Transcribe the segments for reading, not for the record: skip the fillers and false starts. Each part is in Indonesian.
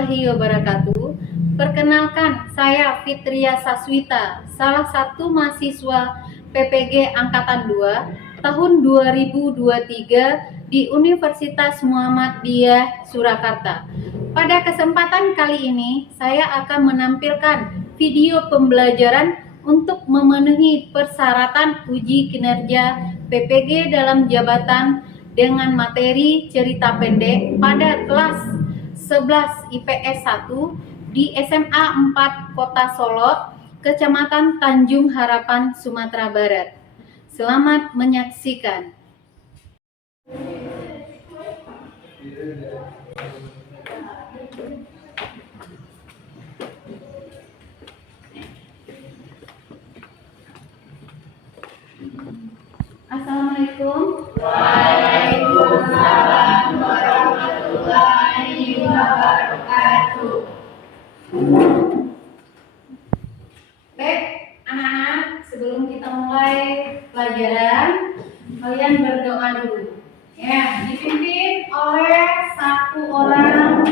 warahmatullahi wabarakatuh. Perkenalkan, saya Fitria Saswita, salah satu mahasiswa PPG Angkatan 2 tahun 2023 di Universitas Muhammadiyah Surakarta. Pada kesempatan kali ini, saya akan menampilkan video pembelajaran untuk memenuhi persyaratan uji kinerja PPG dalam jabatan dengan materi cerita pendek pada kelas 11 IPS 1 di SMA 4 Kota Solo, Kecamatan Tanjung Harapan, Sumatera Barat. Selamat menyaksikan. Assalamualaikum. Waalaikumsalam warahmatullahi wabarakatuh. Baik, anak-anak, sebelum kita mulai pelajaran, kalian berdoa dulu. Ya, dipimpin oleh satu orang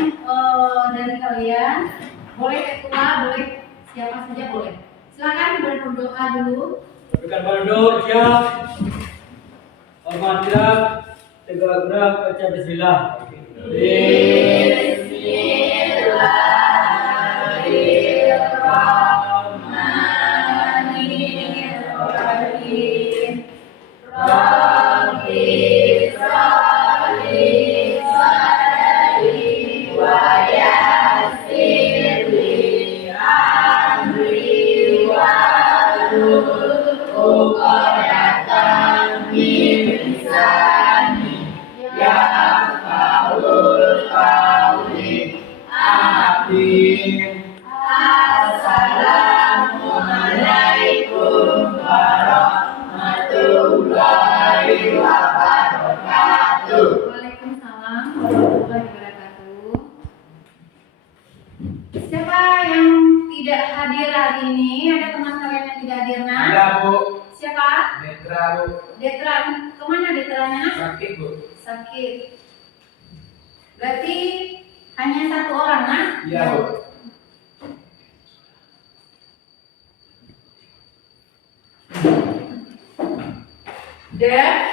dari kalian. Boleh ketua, boleh siapa saja boleh. Silakan berdoa dulu. Berikan berdoa siap. Hormat siap. Tegak gerak baca bismillah. Bismillahirrahmanirrahim. Rabbi sholli sadri wa yassir li amri wahlul 'uqdatam min lisani yafqahul qawli. Amin. Assalamualaikum warahmatullahi wabarakatuh. Waalaikumsalam warahmatullahi wabarakatuh. Siapa yang tidak hadir hari ini? Ada teman kalian yang tidak hadir, nak? Ada Bu. Siapa? Netra Bu. Detra. Kemana Detranya? Sakit Bu. Sakit. Berarti hanya satu orang, nak? Iya Bu. Dan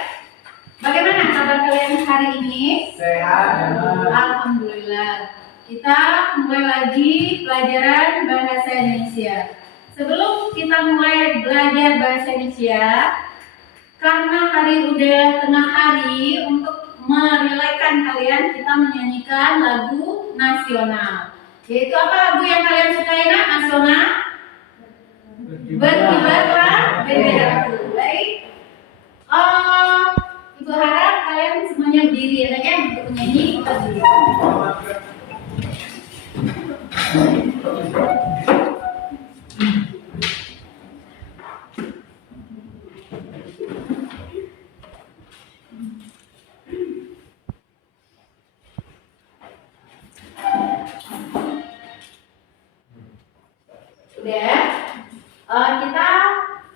bagaimana kabar kalian hari ini? Sehat. Alhamdulillah. Kita mulai lagi pelajaran bahasa Indonesia. Sebelum kita mulai belajar bahasa Indonesia, karena hari udah tengah hari, untuk merelakan kalian, kita menyanyikan lagu nasional. Yaitu apa lagu yang kalian sukai, nak? Nasional? Berkibarlah benderaku. Baik. Ibu harap kalian semuanya berdiri ya, nak, untuk menyanyi. Kita berdiri. Udah, kita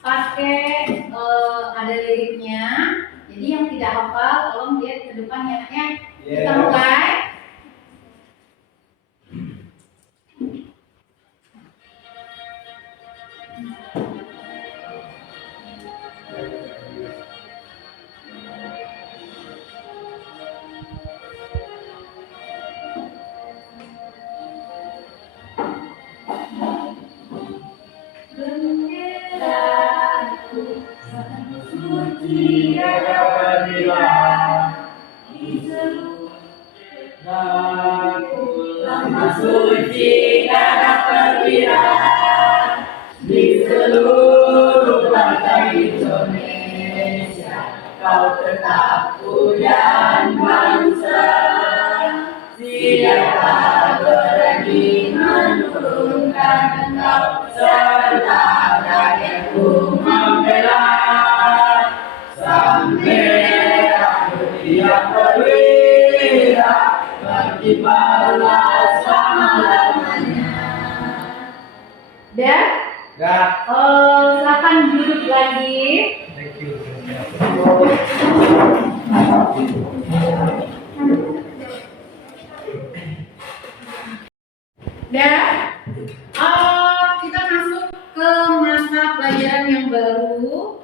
pakai ada liriknya. Jadi yang tidak hafal, tolong lihat ke depan ya, nak, ya. Kita mulai. Benderaku suci ada di seluruh lama suci ada perwira di seluruh bangsa Indonesia. Kau tetap pujan bangsa, siapa berani menurunkan engkau serta rakyatku membela. Sang merah putih perwira berkibarlah selama-lamanya. Dan silakan duduk lagi. Thank you. Udah. Kita masuk ke mata pelajaran yang baru,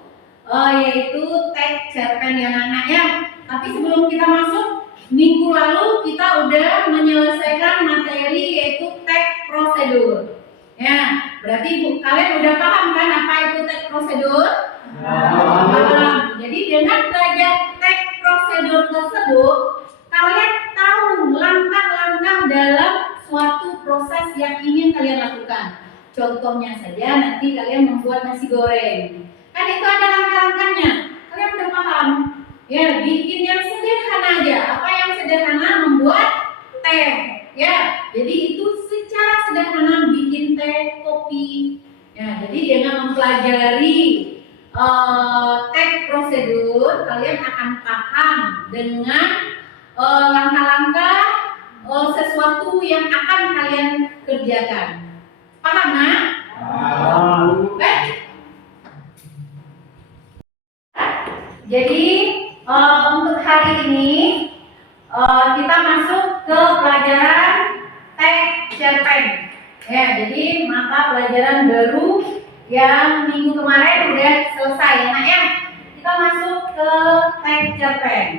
yaitu teks cerpen ya anak-anak ya. Tapi sebelum kita masuk, minggu lalu kita udah menyelesaikan materi yaitu teks prosedur. Ya, berarti kalian udah paham kan apa itu teks prosedur? Paham. Jadi dengan belajar teks prosedur tersebut, kalian tahu langkah-langkah dalam suatu proses yang ingin kalian lakukan. Contohnya saja nanti kalian membuat nasi goreng. Kan itu ada langkah-langkahnya. Kalian udah paham? Ya, bikin yang sederhana aja. Apa yang sederhana? Membuat teh. Ya, jadi itu secara sederhana bikin teh, kopi. Ya, jadi dengan mempelajari teks prosedur, kalian akan paham dengan langkah-langkah sesuatu yang akan kalian kerjakan. Paham, nak? Baik. Jadi untuk hari ini kita masuk ke pelajaran teks cerpen. Ya, jadi mata pelajaran baru yang minggu kemarin udah selesai ya, nak ya. Kita masuk ke teks cerpen.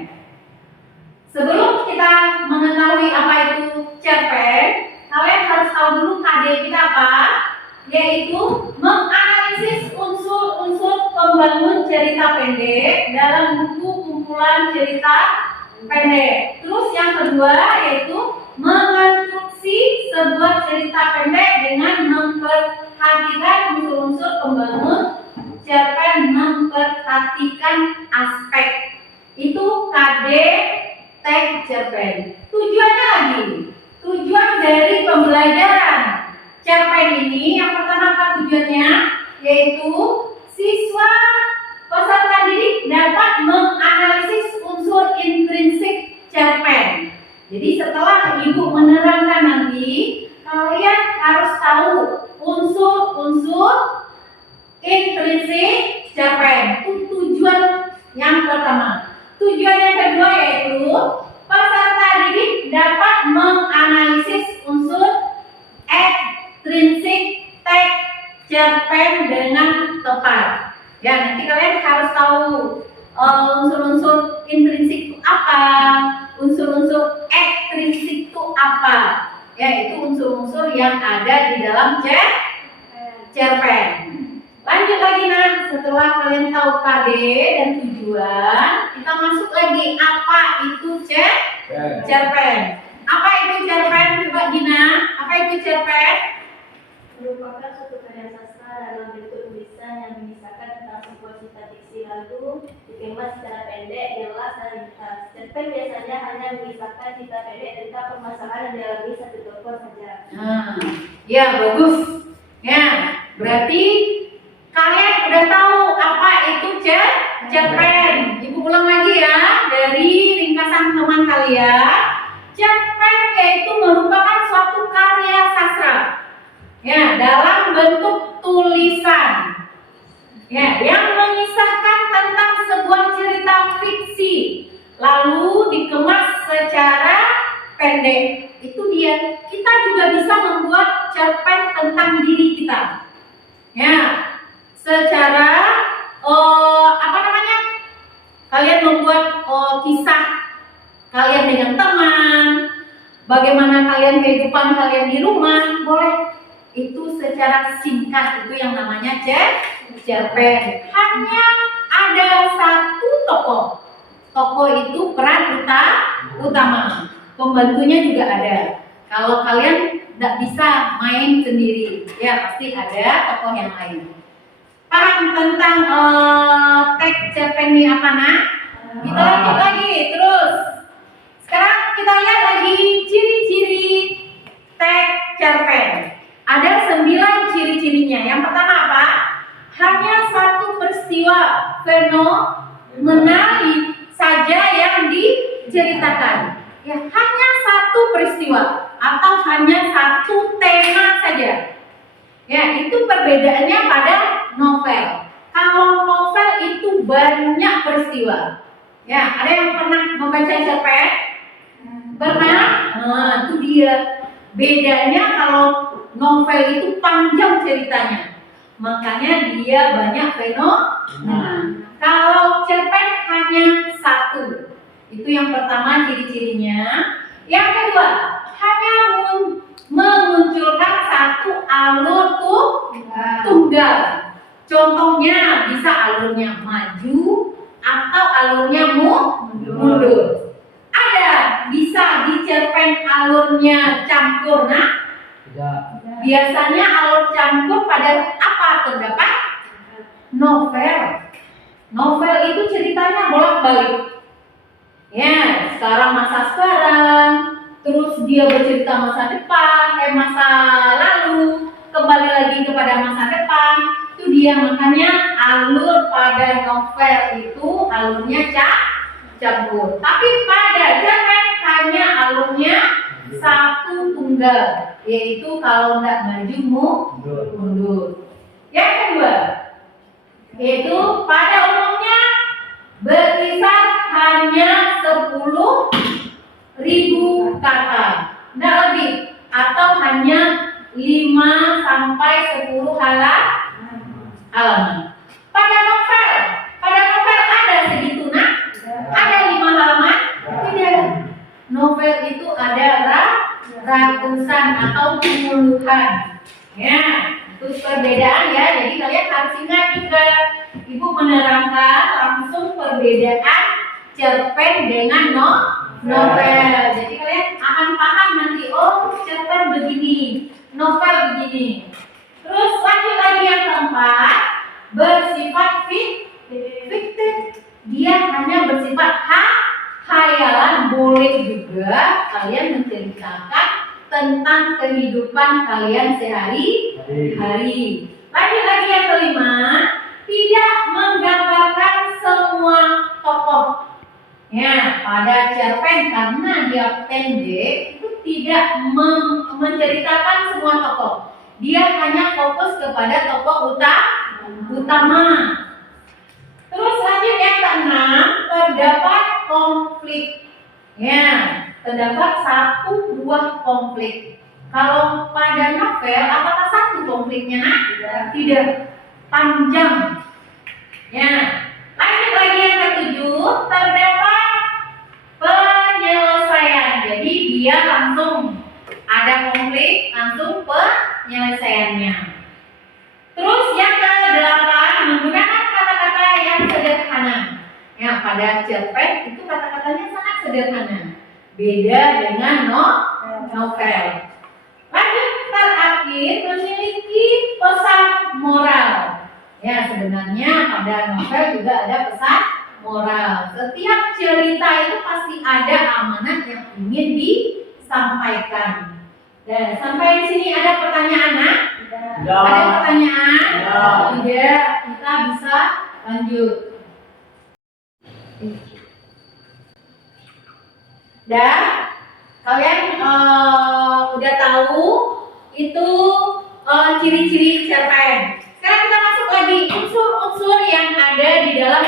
Sebelum kita mengetahui apa itu cerpen, kalian harus tahu dulu KD kita apa, yaitu menganalisis unsur-unsur pembangun cerita pendek dalam buku kumpulan cerita pendek. Terus yang kedua yaitu mengonstruksi sebuah cerita pendek dengan memperhatikan unsur-unsur pembangun cerpen, memperhatikan aspek. Itu KD teks cerpen. Tujuannya lagi, tujuan dari pembelajaran cerpen ini yang pertama apa tujuannya? Yaitu siswa peserta didik dapat menganalisis unsur intrinsik cerpen. Jadi setelah ibu menerangkan nanti, kalian harus tahu unsur-unsur intrinsik cerpen. Itu tujuan yang pertama. Tujuan yang kedua yaitu peserta didik dapat menganalisis unsur ekstrinsik teks cerpen dengan tepat. Ya, nanti kalian harus tahu unsur-unsur intrinsik itu apa, unsur-unsur ekstrinsik itu apa. Ya, itu unsur-unsur yang ada di dalam cerpen. Lanjut lagi nah, setelah kalian tahu KD dan tujuan, kita masuk lagi apa itu cerpen. Apa itu cerpen? Coba Gina, apa itu cerpen? Merupakan suatu karya sastra dalam bentuk tulisan yang mengisahkan tentang sebuah cerita fiksi lalu dikemas secara pendek, jelas dan ringkas. Cerpen biasanya hanya mengisahkan cerita pendek tentang permasalahan yang dialami satu tokoh saja. Ya bagus. Ya, berarti kalian udah tahu apa itu cerpen. Ibu ulang lagi ya dari ringkasan teman kalian. Cerpen yaitu merupakan suatu karya sastra. Ya, dalam bentuk tulisan. Ya, yang mengisahkan tentang sebuah cerita fiksi lalu dikemas secara pendek. Itu dia. Kita juga bisa membuat cerpen tentang diri kita. Ya, secara kalian membuat kisah kalian dengan teman, bagaimana kalian kehidupan kalian di rumah, boleh. Itu secara singkat, itu yang namanya cerpen. Hanya ada satu tokoh. Tokoh itu peran utama. Pembantunya juga ada. Kalau kalian tidak bisa main sendiri, ya pasti ada tokoh yang lain. Paham tentang teks cerpen ini apa nak? Kita lanjut lagi terus. Sekarang kita lihat lagi ciri-ciri teks cerpen. Ada 9 ciri-cirinya. Yang pertama apa? Hanya satu peristiwa fenomenal saja yang diceritakan. Ya, hanya satu peristiwa atau hanya satu tema saja. Ya, itu perbedaannya pada novel. Kalau novel itu banyak peristiwa. Ya, ada yang pernah membaca cerpen? Pernah? Nah, itu dia. Bedanya kalau novel itu panjang ceritanya, makanya dia banyak fenomena. Kalau cerpen hanya satu, itu yang pertama ciri-cirinya. Yang kedua, hanya memunculkan satu alur tunggal. Contohnya bisa alurnya maju atau alurnya mundur. Ada bisa di cerpen alurnya campur. Nah, Tidak. biasanya alur campur pada apa terdapat? Novel. Novel itu ceritanya bolak-balik. Ya, sekarang, terus dia bercerita masa depan, masa lalu, kembali lagi kepada masa depan. Itu dia, makanya alur pada novel itu alurnya campur. Tapi pada cerpen hanya alurnya satu tunggal, yaitu kalau tidak maju mundur. Yang kedua, yaitu pada umumnya berkisar hanya 10.000 kata, tidak lebih, atau hanya 5 sampai 10 halaman. Pada novel ada segitu, nah? Ada 5 halaman? Tidak. Novel itu ada ratusan atau puluhan. Ya, itu perbedaan ya. Jadi kalian harus ingat juga, Ibu menerangkan langsung perbedaan cerpen dengan novel. Jadi kalian akan paham nanti, oh cerpen begini, novel begini. Terus lanjut lagi yang keempat, bersifat fiktif. Dia hanya bersifat khayalan. Boleh juga kalian menceritakan tentang kehidupan kalian sehari-hari. Lanjut lagi yang kelima, tidak menggambarkan semua tokoh. Ya, pada cerpen karena dia pendek itu tidak menceritakan semua tokoh. Dia hanya fokus kepada tokoh utama. Terus lanjut yang keenam, terdapat konflik. Ya, terdapat 1 buah konflik. Kalau pada novel, apakah satu konfliknya? Tidak, panjang. Ya, lanjut lagi yang ketujuh, terdapat penyelesaian. Jadi dia langsung ada konflik, langsung penyelesaiannya. Terus yang ke-8, menggunakan kata-kata yang sederhana. Ya, pada cerpen itu kata-katanya sangat sederhana. Beda dengan novel. Lanjut terakhir, memiliki pesan moral. Ya, sebenarnya pada novel juga ada pesan moral. Setiap cerita itu pasti ada amanat yang ingin disampaikan. Dan sampai di sini ada pertanyaan, nak? Ada pertanyaan? Tidak, kita bisa lanjut. Dan kalian udah tahu itu ciri-ciri cerpen. Sekarang kita masuk lagi unsur-unsur yang ada di dalam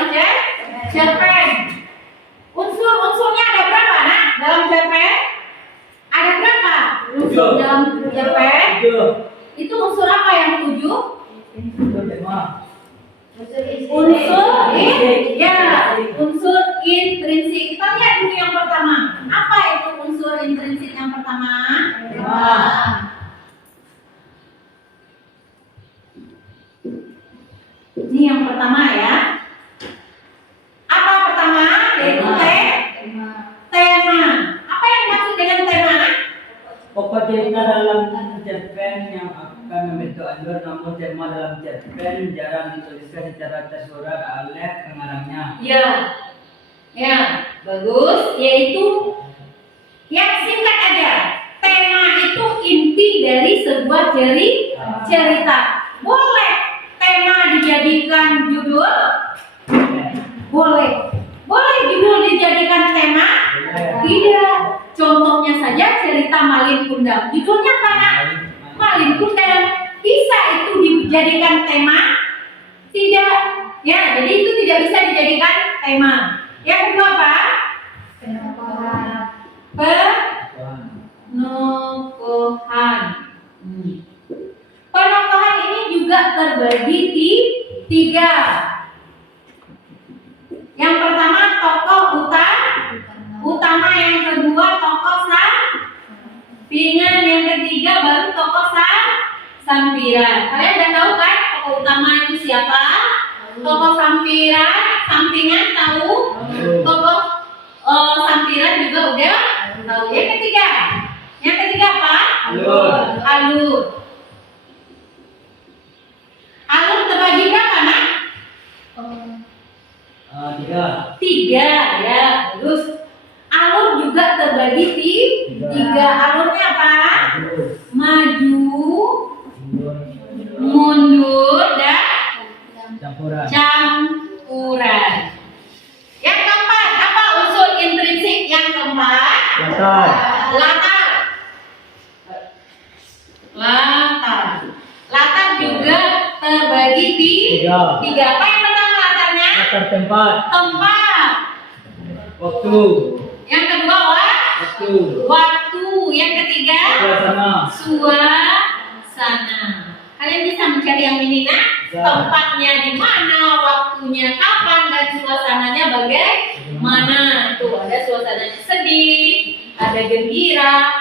cerpen. Unsur-unsurnya ada berapa, nak? Dalam cerpen? Ada berapa unsur dalam cerpen? Itu unsur apa yang 7? Unsur intrinsik. Kita lihat dulu yang pertama. Apa itu unsur intrinsik yang pertama? Ini yang pertama ya. Apa pertama? Yaitu tema. Apa yang dimaksud dengan tema? Pokok cerita dalam cerpen yang akan membentuk alur, namun tema dalam cerpen jarang dituliskan secara tersurat oleh pengarangnya. Ya, bagus. Yaitu yang singkat aja. Tema itu inti dari sebuah cerita. Boleh tema dijadikan judul? Boleh. Boleh judul dijadikan tema? Tidak. Contohnya saja cerita Malin Kundang. Judulnya apa, nak? Malin Kundang. Bisa itu dijadikan tema? Tidak. Ya, jadi itu tidak bisa dijadikan tema. Yang kedua apa? Penokol. penokohan. Penokohan ini juga terbagi di 3. Yang pertama tokoh utama, yang kedua tokoh sampingan, yang ketiga baru tokoh sampiran. Kalian udah tahu kan tokoh utama itu siapa? Tokoh sampingan tahu? Tokoh sampiran juga udah tahu. Yang ketiga apa? Alur. Alur terbagi berapa, Nak? 3 ya. Terus alur juga terbagi di 3. Alurnya apa? Maju, mundur, dan campuran. Yang keempat apa unsur intrinsik? Yang keempat latar juga terbagi di 3. Apa yang pertama latarnya? Tempat. Waktu. Yang kedua waktu. Yang ketiga suasana. Kalian bisa mencari yang ini, Nak? Tempatnya di mana, waktunya kapan, dan suasananya bagaimana. Tuh ada suasananya sedih, ada gembira.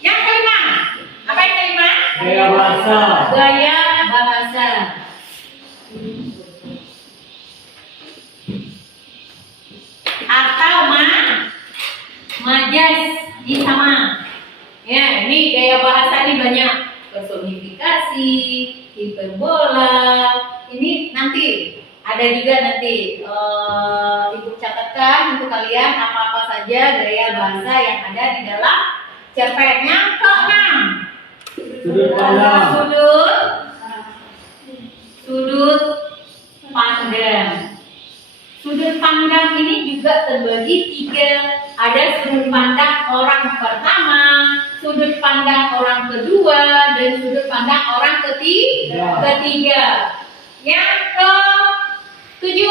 Yang kelima, apa yang kelima? Gaya bahasa. Atau majas sama. Ya, ini gaya bahasa ini banyak. Personifikasi, hiperbola. Ini nanti ada juga nanti ibu catatkan untuk kalian apa-apa saja gaya bahasa yang ada di dalam cerpen. Yang ke-6, sudut pandang. Sudut pandang ini juga terbagi 3. Ada sudut pandang orang pertama, sudut pandang orang kedua, dan sudut pandang orang ketiga. Yang ke-7,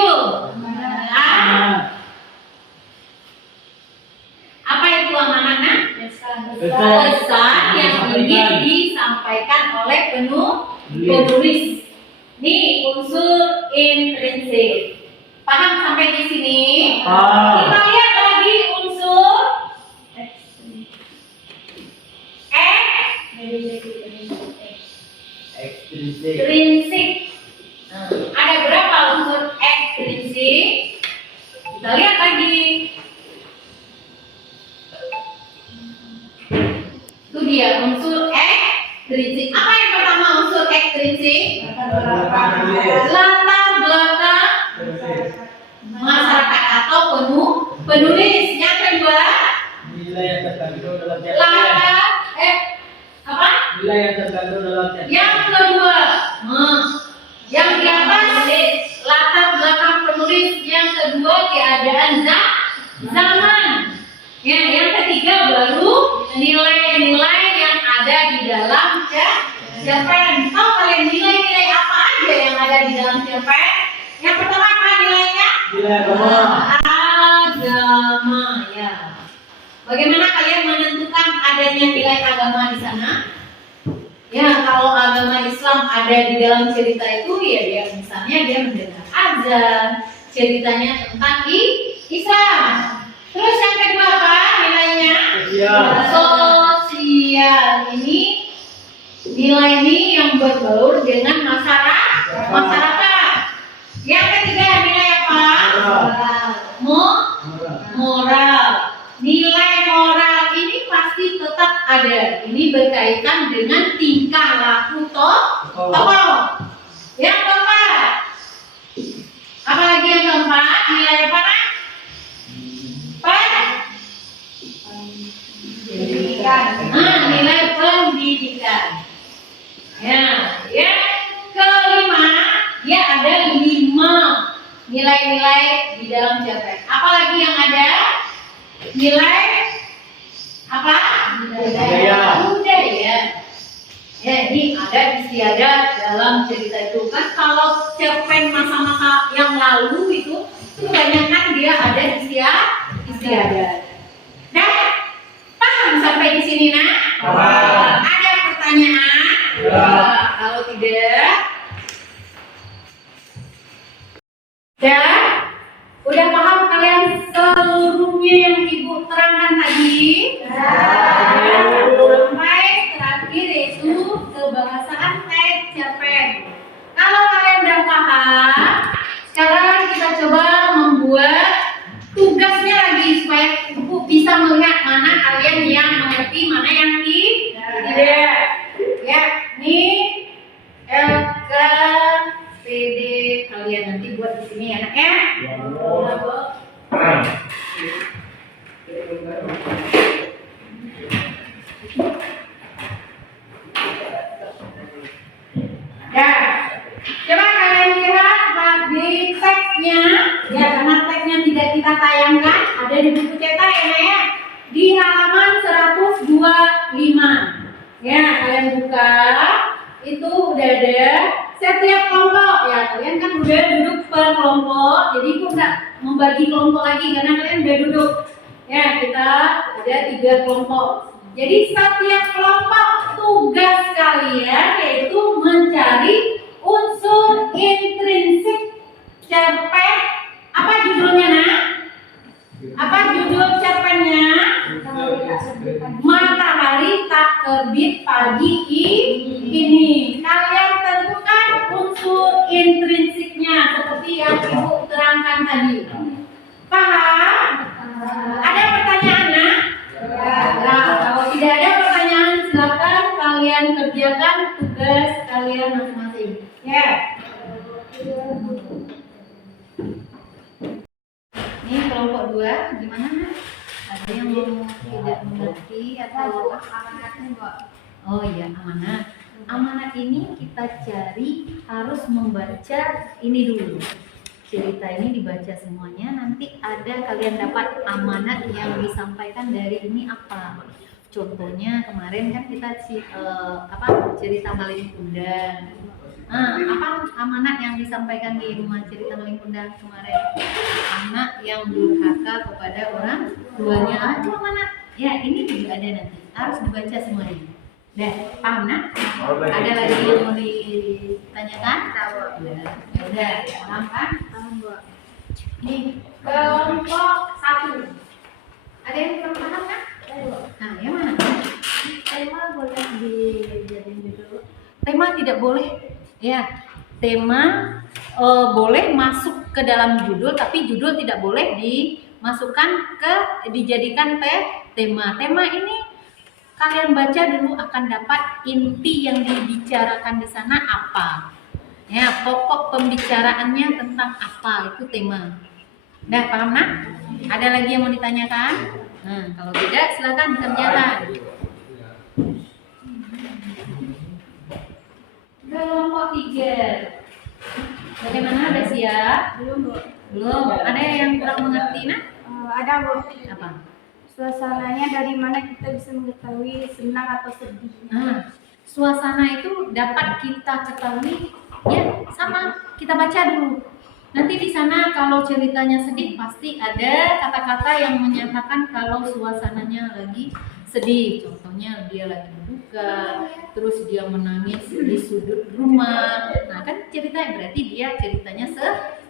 apa itu amanah? Pesan yang ingin disampaikan oleh penulis. Ini unsur intrinsik. Paham sampai di sini? Kita lihat lagi unsur ekstrinsik. Ada berapa unsur ekstrinsik? Kita lihat lagi. Itu dia unsur ekstrinsik. Apa yang pertama unsur ekstrinsik? Latar belakang masyarakat atau penulis. Yang kedua, nilai yang terkandung dalam yang kedua, yang di atas latar belakang penulis. Yang kedua keadaan zaman. Ya, yang ketiga baru nilai-nilai yang ada di dalam cerpen. Tahu kalian nilai-nilai apa aja yang ada di dalam cerpen? Yang pertama apa nilainya? Agama, ya. Bagaimana kalian menentukan adanya nilai agama di sana? Ya, kalau agama Islam ada di dalam cerita itu, ya dia misalnya dia mendengar azan, ceritanya tentang Islam. Terus yang kedua apa nilainya? Sosial. Ini nilai ini yang berbaur dengan masyarakat. Yang ketiga nilai apa? Moral. Nilai moral ini pasti tetap ada. Ini berkaitan dengan tingkah laku tokoh. Yang keempat, apalagi yang keempat, nilai apa? Nilai pendidikan. Ya, yang kelima, dia ada 5 nilai-nilai di dalam cerpen. Apalagi yang ada? Nilai apa? Budaya. Ya, ini ada istiadat dalam cerita itu. Kan kalau cerpen masa-masa yang lalu itu kebanyakan dia ada istiadat. Nah, paham sampai di sini, Nak? Kalau tidak, ya, udah paham kalian seluruhnya yang ibu terangkan tadi? Sampai terakhir yaitu kebahasaan teks cerpen. Kalau kalian udah paham, sekarang kita coba membuat tugasnya lagi supaya ibu bisa melihat mana kalian yang mengerti, mana yang tidak. Ya, ini LKPD kalian nanti buat di sini ya, nak ya. Ya, coba kalian lihat di teksnya, ya karena teksnya tidak kita tayangkan, ada di buku cetak ya, nak ya, di halaman 125. Ya, kalian buka, itu udah ada setiap kelompok ya. Kalian kan udah duduk per kelompok, jadi aku nggak membagi kelompok lagi karena kalian udah duduk. Ya, kita ada 3 kelompok. Jadi setiap kelompok tugas kalian yaitu mencari unsur intrinsik cerpen. Apa judulnya, nak? Apa judul cerpennya? Matahari tak terbit pagi ini. Kalian tentukan unsur intrinsiknya seperti yang ibu terangkan tadi. Paham? Ada pertanyaan, nak? Nah, kalau tidak ada pertanyaan, silakan kalian kerjakan tugas kalian masing-masing. Ya. Ini kelompok 2, gimana, nak? Ada yang tidak mengerti atau amanatnya, Mbak? Oh iya, amanat. Amanat ini kita cari harus membaca ini dulu. Cerita ini dibaca semuanya, nanti ada kalian dapat amanat yang disampaikan dari ini apa. Contohnya kemarin kan kita cerita Malin Kundang. Apa amanat yang disampaikan di rumah cerita Malin Kundang kemarin? Anak yang durhaka kepada orang tuanya. Itu amanat. Ya, ini juga ada nanti. Harus dibaca semuanya. Dah, paham, nak? Ada lagi yang mau ditanyakan? Ya udah, paham kan? Paham, Bu. Nih, kelompok 1. Ada yang belum paham, kan? Nah, yang mana? Tema boleh dijadiin judul. Tema tidak boleh. Ya, tema boleh masuk ke dalam judul, tapi judul tidak boleh dijadikan tema. Tema ini kalian baca dulu akan dapat inti yang dibicarakan di sana apa. Ya, pokok pembicaraannya tentang apa, itu tema. Dah paham, nak? Ada lagi yang mau ditanyakan? Nah, kalau tidak silakan dikerjakan. Kelompok 3. Bagaimana, ada siap? Belum, Bu. Belum. Ada yang kurang mengerti, nak? Ada, Bu. Apa? Suasananya dari mana kita bisa mengetahui senang atau sedih? Nah, suasana itu dapat kita ketahui, ya sama kita baca dulu. Nanti di sana kalau ceritanya sedih pasti ada kata-kata yang menyatakan kalau suasananya lagi sedih. Contohnya dia lagi berduka, terus dia menangis di sudut rumah. Nah kan ceritanya berarti dia ceritanya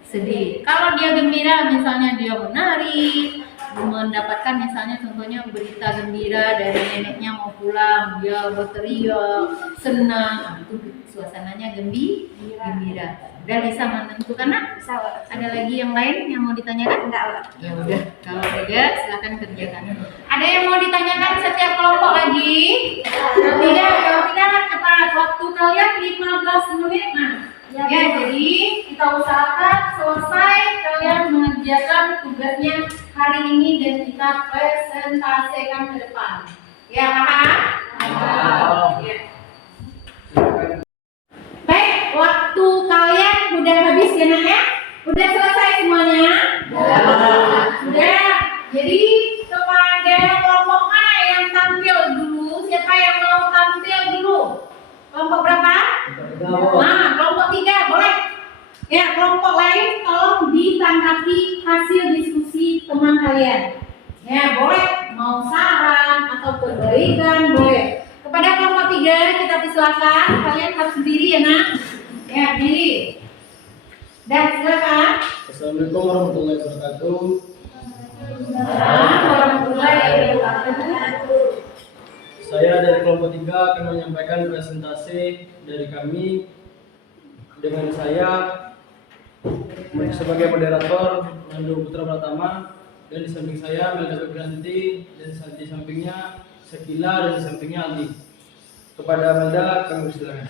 sedih. Kalau dia gembira, misalnya dia menari, mendapatkan misalnya contohnya berita gembira dari neneknya mau pulang, dia berteriak senang. Nah, itu suasananya gembira. Udah bisa menentukan, nak? Ada lagi yang lain yang mau ditanyakan? Enggak, Ya udah, kalau tidak silakan kerjakan. Ada yang mau ditanyakan setiap kelompok lagi? Tidak, kalau tidak cepat. Waktu kalian 15 menit, nah. Ya, jadi kita usahakan selesai kalian mengerjakan tugasnya hari ini dan kita presentasikan ke depan. Ya, paham? Ya. Baik, waktu kalian udah habis ya, nak ya? Udah selesai semuanya? Sudah. Jadi kepada kelompok mana yang tampil dulu? Siapa yang mau tampil dulu? Kelompok berapa? Nah, kelompok 3 boleh. Ya, kelompok lain tolong ditanggapi hasil diskusi teman kalian. Ya, boleh mau saran atau perbaikan boleh. Kepada Kepada kelompok 3 kita persilakan, kalian harus berdiri ya nak. Ya, berdiri. Dan silakan. Assalamualaikum warahmatullahi wabarakatuh. Assalamualaikum warahmatullahi wabarakatuh. Saya dari kelompok 3 akan menyampaikan presentasi dari kami. Dengan saya sebagai moderator Nando Putra Pratama, dan di samping saya Melda Febranti, dan di sampingnya Sekila, dan di sampingnya Aldi. Kepada Melda kami persilakan.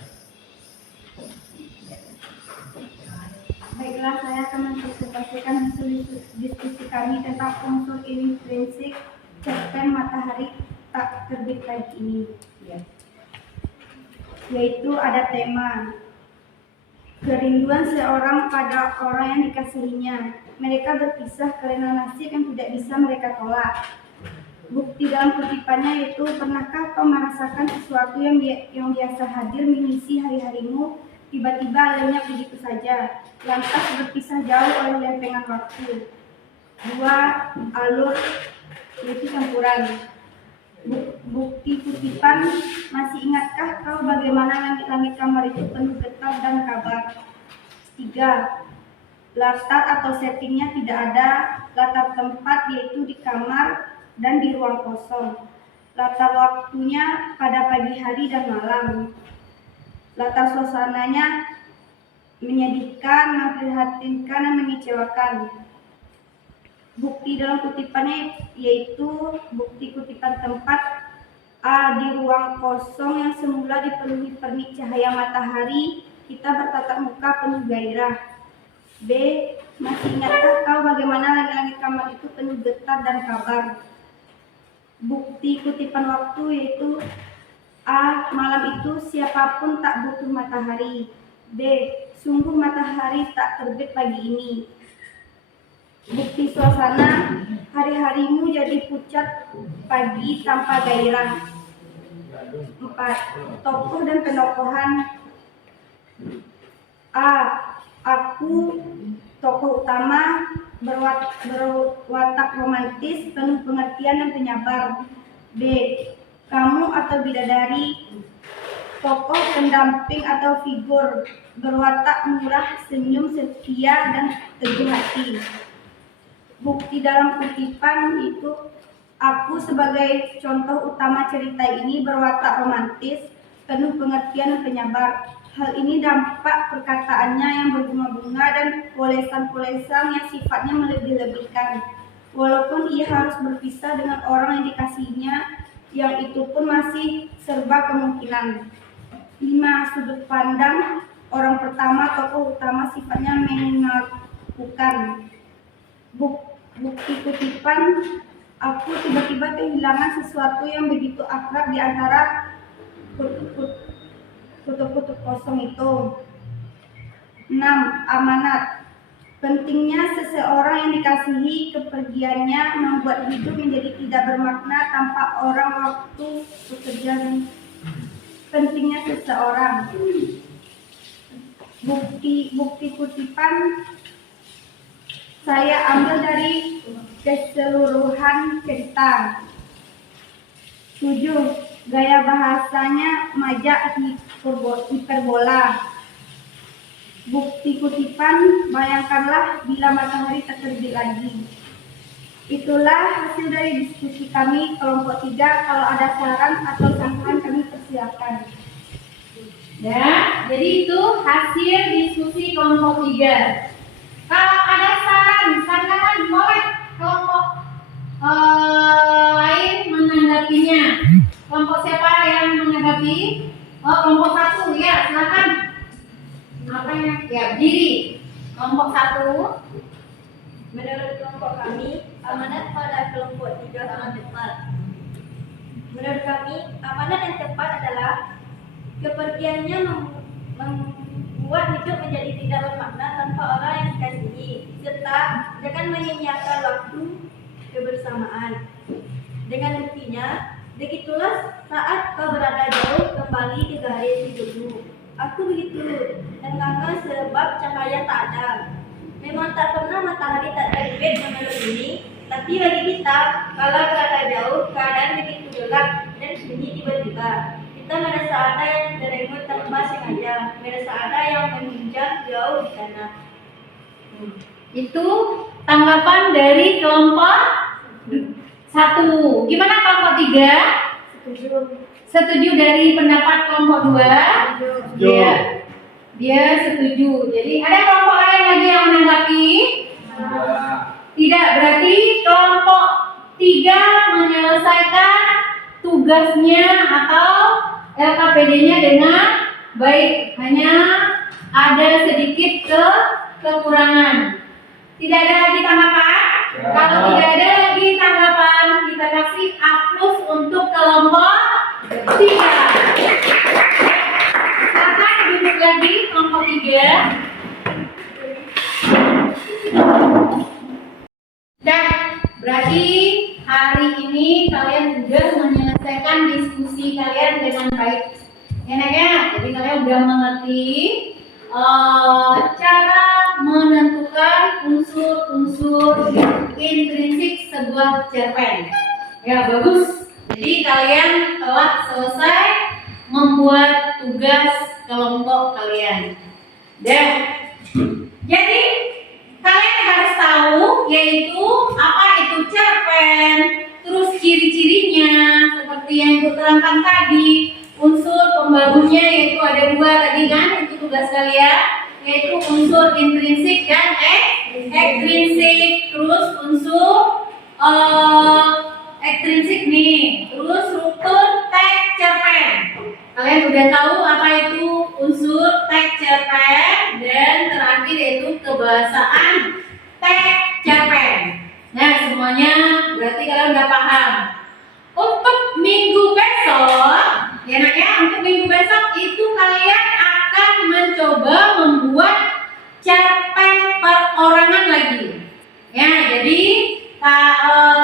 Baiklah, saya akan mempresentasikan hasil diskusi kami tentang unsur intrinsik cerpen Matahari Tak Terbit Pagi ini. Yaitu ada tema kerinduan seorang pada orang yang dikasihinya. Mereka berpisah karena nasib yang tidak bisa mereka tolak. Bukti dalam kutipannya yaitu, pernahkah kau merasakan sesuatu yang biasa hadir mengisi hari-harimu, tiba-tiba alirnya begitu saja, lantas berpisah jauh oleh lempengan waktu. 2. Alur yaitu campuran. Bukti kutipan, masih ingatkah kau bagaimana langit-langit kamar itu penuh getar dan kabar? 3. Latar atau settingnya tidak ada, latar tempat yaitu di kamar dan di ruang kosong. Latar waktunya pada pagi hari dan malam. Latar suasananya menyedihkan, memprihatinkan, dan mengecewakan. Bukti dalam kutipannya yaitu bukti kutipan tempat. A. Di ruang kosong yang semula dipenuhi pernik cahaya matahari, kita bertatap muka penuh gairah. B. Masih ingatkah kau bagaimana langit-langit kamar itu penuh getar dan kabar? Bukti kutipan waktu yaitu A. Malam itu siapapun tak butuh matahari. B. Sungguh matahari tak terbit pagi ini. Bukti suasana, hari-harimu jadi pucat pagi tanpa gairah. 4. Tokoh dan penokohan. A. Aku tokoh utama berwatak romantis, penuh pengertian dan penyabar. B. Kamu atau bidadari, tokoh pendamping atau figur, berwatak murah, senyum, setia, dan teguh hati. Bukti dalam kutipan itu, aku sebagai contoh utama cerita ini berwatak romantis, penuh pengertian dan penyabar. Hal ini dampak perkataannya yang berbunga-bunga dan polesan-polesan yang sifatnya melebih-lebihkan. Walaupun ia harus berpisah dengan orang yang dikasihinya, yang itu pun masih serba kemungkinan. 5. Sudut pandang orang pertama, tokoh utama sifatnya menakutkan. Bukti kutipan, aku tiba-tiba kehilangan sesuatu yang begitu akrab di antara kutub-kutub kosong itu. 6. Amanat. Pentingnya seseorang yang dikasihi, kepergiannya membuat hidup menjadi tidak bermakna tanpa orang waktu bekerja. Pentingnya seseorang. Bukti kutipan saya ambil dari keseluruhan cerita. 7. Gaya bahasanya majak hiperbola. Bukti kutipan, bayangkanlah bila matahari tak terbit lagi. Itulah hasil dari diskusi kami kelompok 3. Kalau ada saran atau sanggahan kami persilakan. Ya, jadi itu hasil diskusi kelompok 3. Kalau ada saran, sanggahan, boleh kelompok lain menanggapinya. Kelompok siapa yang menanggapi? Oh, kelompok 1, ya, silakan. Apa yang? Ya, berdiri. Kelompok 1. Menurut kelompok kami, amanat pada kelompok 3 sangat tepat. Menurut kami, amanat yang tepat adalah kepergiannya membuat hidup menjadi tidak bermakna tanpa orang yang dikasihi, serta jangan menyia-nyiakan waktu kebersamaan. Dengan buktinya, begitulah saat kau berada jauh kembali ke garis hidupmu. Aku begitu dan kangen sebab cahaya tak ada. Memang tak pernah matahari tak terbit menurut ini, tapi bagi kita, kalau berada jauh, keadaan begitu gelap dan sunyi tiba-tiba. Kita merasa ada yang terenggut tanpa sengaja, merasa ada yang menginjak jauh di tanah. Itu tanggapan dari kelompok 1. Gimana kelompok 3? Setuju. Setuju dari pendapat kelompok 2? Setuju. Dia setuju. Jadi ada kelompok lain lagi yang menanggapi? Tidak, berarti kelompok 3 menyelesaikan tugasnya atau LKPD-nya dengan baik. Hanya ada sedikit kekurangan. Tidak ada lagi tanggapan? Kalau tidak ada lagi tanggapan, kita kasih A+ untuk kelompok 3. Silakan duduk lagi kelompok 3. Dan berarti hari ini kalian sudah menyelesaikan diskusi kalian dengan baik. Enak ya? Jadi kalian sudah mengerti cara menentukan unsur-unsur intrinsik sebuah cerpen. Ya, bagus. Jadi kalian telah selesai membuat tugas kelompok kalian. Dan jadi kalian harus tahu yaitu apa itu cerpen, terus ciri-cirinya seperti yang Ibu terangkan tadi. Unsur pembangunnya yaitu ada 2 tadi kan, itu tugas kalian, yaitu unsur intrinsik dan ekstrinsik. Terus unsur ekstrinsik nih, terus struktur teks cerpen. Kalian sudah tahu apa itu unsur teks cerpen, dan terakhir yaitu kebahasaan teks cerpen. Nah, semuanya berarti kalian udah paham. Untuk minggu besok, ya nak ya, untuk minggu besok itu kalian akan mencoba membuat cerpen perorangan lagi. Ya, jadi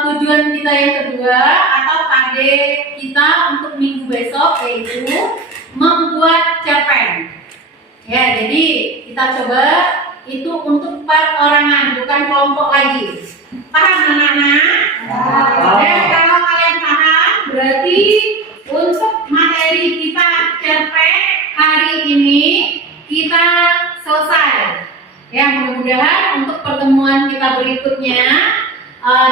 tujuan kita yang kedua atau KD kita untuk minggu besok yaitu membuat cerpen. Ya, jadi kita coba itu untuk perorangan, bukan kelompok lagi. Paham anak-anak? Dan kalau kalian paham, berarti untuk materi kita cerpen hari ini kita selesai. Ya, mudah-mudahan untuk pertemuan kita berikutnya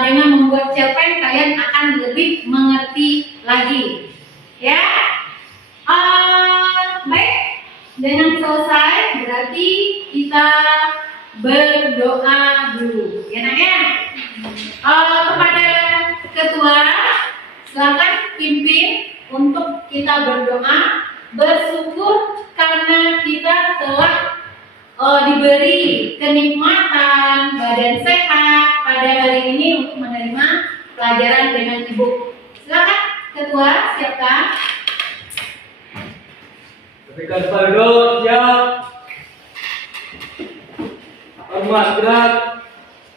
dengan membuat cerpen kalian akan lebih mengerti lagi. Ya, baik. Dengan selesai berarti kita berdoa dulu. Ya, nak ya. Kepada ketua, silakan pimpin untuk kita berdoa, bersyukur karena kita telah diberi kenikmatan badan sehat pada hari ini untuk menerima pelajaran dengan ibu. Silakan ketua, siapkan. Berikan Paldo, siap. Hormat gerak.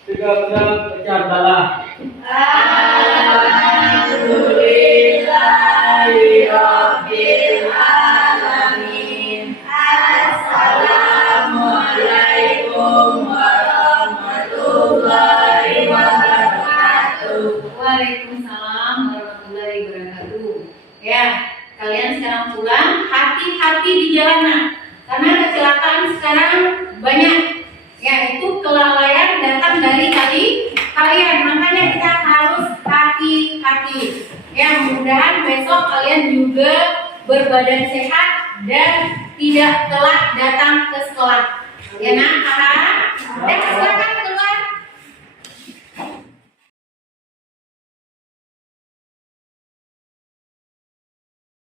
Tegak gerak, pecah belah. Alhamdulillahirabbil alamin. Assalamualaikum warahmatullahi wabarakatuh. Waalaikumsalam warahmatullahi wabarakatuh. Ya, kalian sekarang pulang, hati-hati di jalanan karena kecelakaan sekarang banyak. Ya, itu kelalaian datang dari kalian, makanya kita harus hati-hati. Ya, mudah-mudahan besok kalian juga berbadan sehat dan tidak telat datang ke sekolah. Ya, nak, paham? Dan silakan